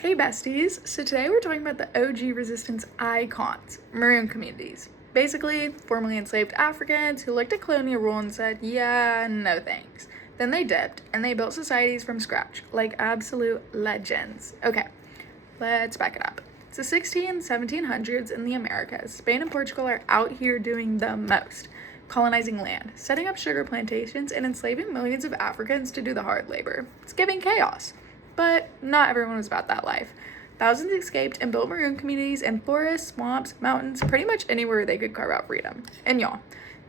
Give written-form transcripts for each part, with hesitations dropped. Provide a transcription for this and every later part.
Hey besties, so today we're talking about the OG resistance icons, maroon communities. Basically, formerly enslaved Africans who looked at colonial rule and said, yeah, no thanks. Then they dipped and they built societies from scratch, like absolute legends. Okay, let's back it up. It's the 1600s and 1700s in the Americas. Spain and Portugal are out here doing the most, colonizing land, setting up sugar plantations, and enslaving millions of Africans to do the hard labor. It's giving chaos. But not everyone was about that life. Thousands escaped and built maroon communities in forests, swamps, mountains, pretty much anywhere they could carve out freedom. And y'all,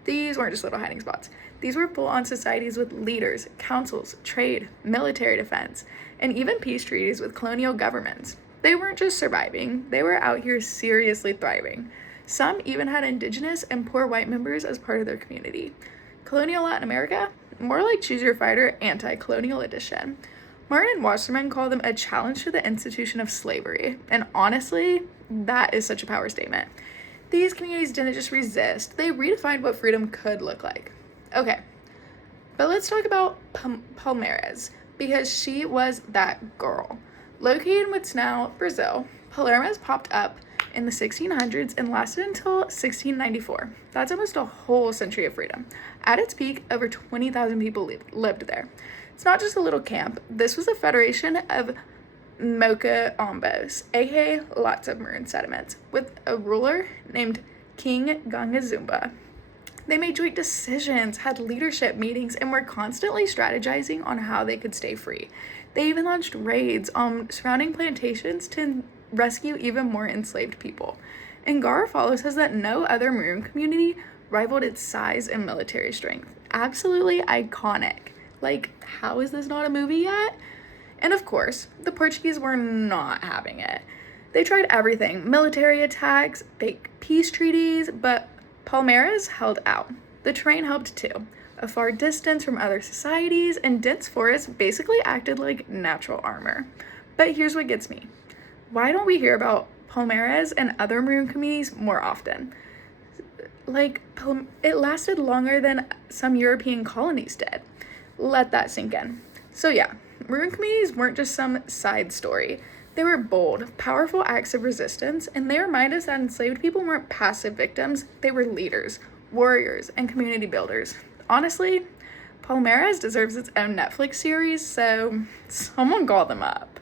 these weren't just little hiding spots. These were full-on societies with leaders, councils, trade, military defense, and even peace treaties with colonial governments. They weren't just surviving, they were out here seriously thriving. Some even had indigenous and poor white members as part of their community. Colonial Latin America? More like Choose Your Fighter anti-colonial edition. Martin and Wasserman call them a challenge to the institution of slavery, and honestly, that is such a power statement. These communities didn't just resist, they redefined what freedom could look like. Okay, but let's talk about Palmeiras, because she was that girl. Located in what's now Brazil, Palmeiras popped up in the 1600s and lasted until 1694. That's almost a whole century of freedom. At its peak, over 20,000 people lived there. It's not just a little camp. This was a federation of Moca-Ombos, aka lots of maroon settlements, with a ruler named King Gangazumba. They made joint decisions, had leadership meetings, and were constantly strategizing on how they could stay free. They even launched raids on surrounding plantations to rescue even more enslaved people. And Garofalo says that no other maroon community rivaled its size and military strength. Absolutely iconic. Like, how is this not a movie yet? And of course, the Portuguese were not having it. They tried everything, military attacks, fake peace treaties, but Palmeiras held out. The terrain helped too. A far distance from other societies, and dense forests basically acted like natural armor. But here's what gets me. Why don't we hear about Palmeiras and other maroon communities more often? Like, it lasted longer than some European colonies did. Let that sink in. So yeah, maroon communities weren't just some side story. They were bold, powerful acts of resistance, and they remind us that enslaved people weren't passive victims, they were leaders, warriors, and community builders. Honestly, Palmeiras deserves its own Netflix series, so someone call them up.